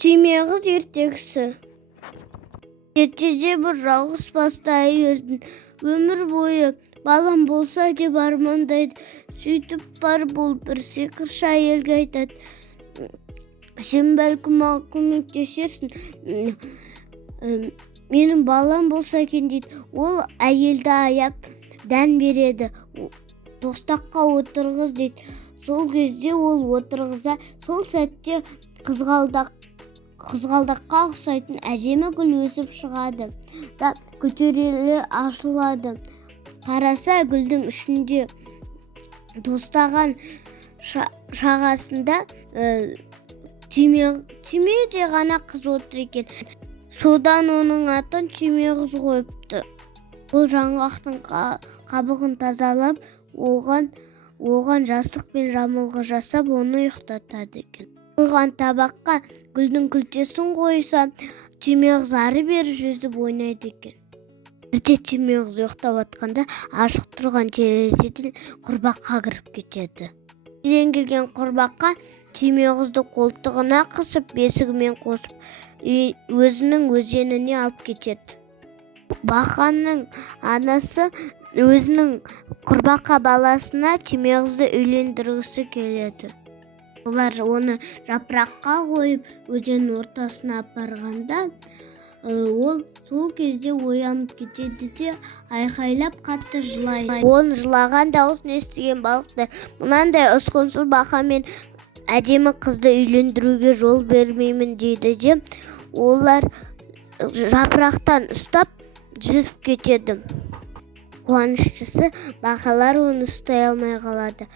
Түймеғыз ертегісі. Ертеде бір жалғыз басты әйелдің өмір бойы балам болса деп армандайды. Сөйтіп барып ол бір сиқыршы әйелге айтады: сен бәлкім маған көмектесерсің, менің балам болса екен дейді. Ол әйелді аяп дән береді, тостаққа отырғыз дейді. Сол кезде ол отырғыза, сол сәтте қызғалдаққа ұқсайтын әдемі гүл өсіп шығады да көтеріле ашылады. Қараса, гүлдің ішінде тостаған шағасында түймедей ғана қыз отыр екен. Содан оның атын Түймеғыз қойыпты. Ол жаңғақтың қабығын тазалап, оған жастық пен жамылғы жасап, оны ұйықтатады екен. Қойған табаққа гүлдің күлтесін қойса, Түймеғыз ары-бері жүзіп ойнайды екен. Бірде Түймеғыз ұйықтап жатқанда ашық тұрған терезеден құрбаққа кіріп кетеді. Терезеден келген құрбаққа Түймеғызды қолтығына қысып, бесігімен қосып, өзінің өзеніне алып кетеді. Бақаның анасы өзінің құрбақа баласына Түймеғызды үйлендіргісі келеді. Олар оны жапыраққа қойып, өзен ортасына апарғанда, ол сол кезде оянып кетеді де айқайлап қатты жылайды. Оның жылаған дауысын естіген балықтар мынандай ұсқынсыз бақамен әдемі қызды үйлендіруге жол бермеймін дейді де олар жапырақтан ұстап жүзіп кетеді. Қуаныштысы, бақалар оны ұстай алмай қалады.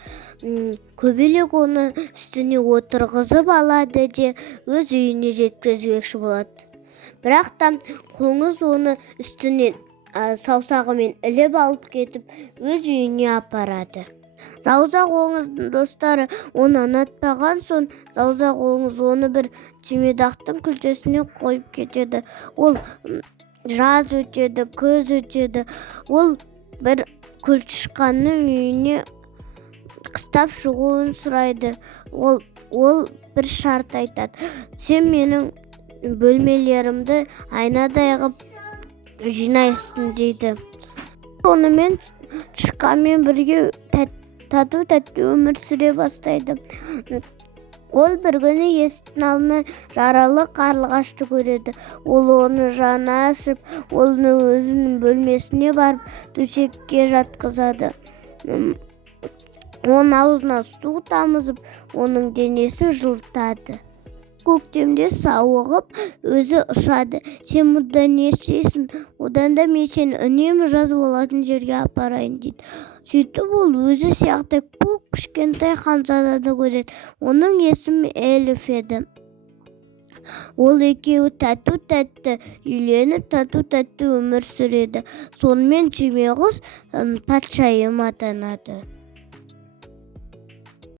Көбелек оны үстіне отырғызып алады де өз үйіне жеткізбекші болады. Бірақ та қоңыз оны үстінен саусағымен іліп алып кетіп, өз үйіне апарады. Зауза қоңыздың достары оны ұнатпаған соң, Зауза қоңыз оны бір түймедақтың күлтесіне қойып кетеді. Ол жаз өтеді, күз өтеді. Ол бір күлтышқанның үйіне қыстап шығуын сұрайды. Ол бір шарт айтады: сен менің бөлмелерімді айнадай ғып жинайсың дейді. Сонымен тышқанмен бірге тату-тәтті өмір сүре бастайды. Ол бір күні есіктің алдына жаралы қарлығашты көреді. Ол оны жаны ашып, оны өзінің бөлмесіне барып төсекке жатқызады. Оның аузына су тамызып, оның денесін жылытады. Көктемде сауығып, өзі ұшады. Сен мұнда не істейсің? Одан да мен сені үнемі жаз болатын жерге апарайын дейді. Сөйтіп ол өзі сияқты кішкентай ханзаданы көреді. Оның есімі Эльф еді. Ол екеуі тату-тәтті үйленіп, тату-тәтті өмір сүреді. Сонымен Түймеғыз патшайым атанады.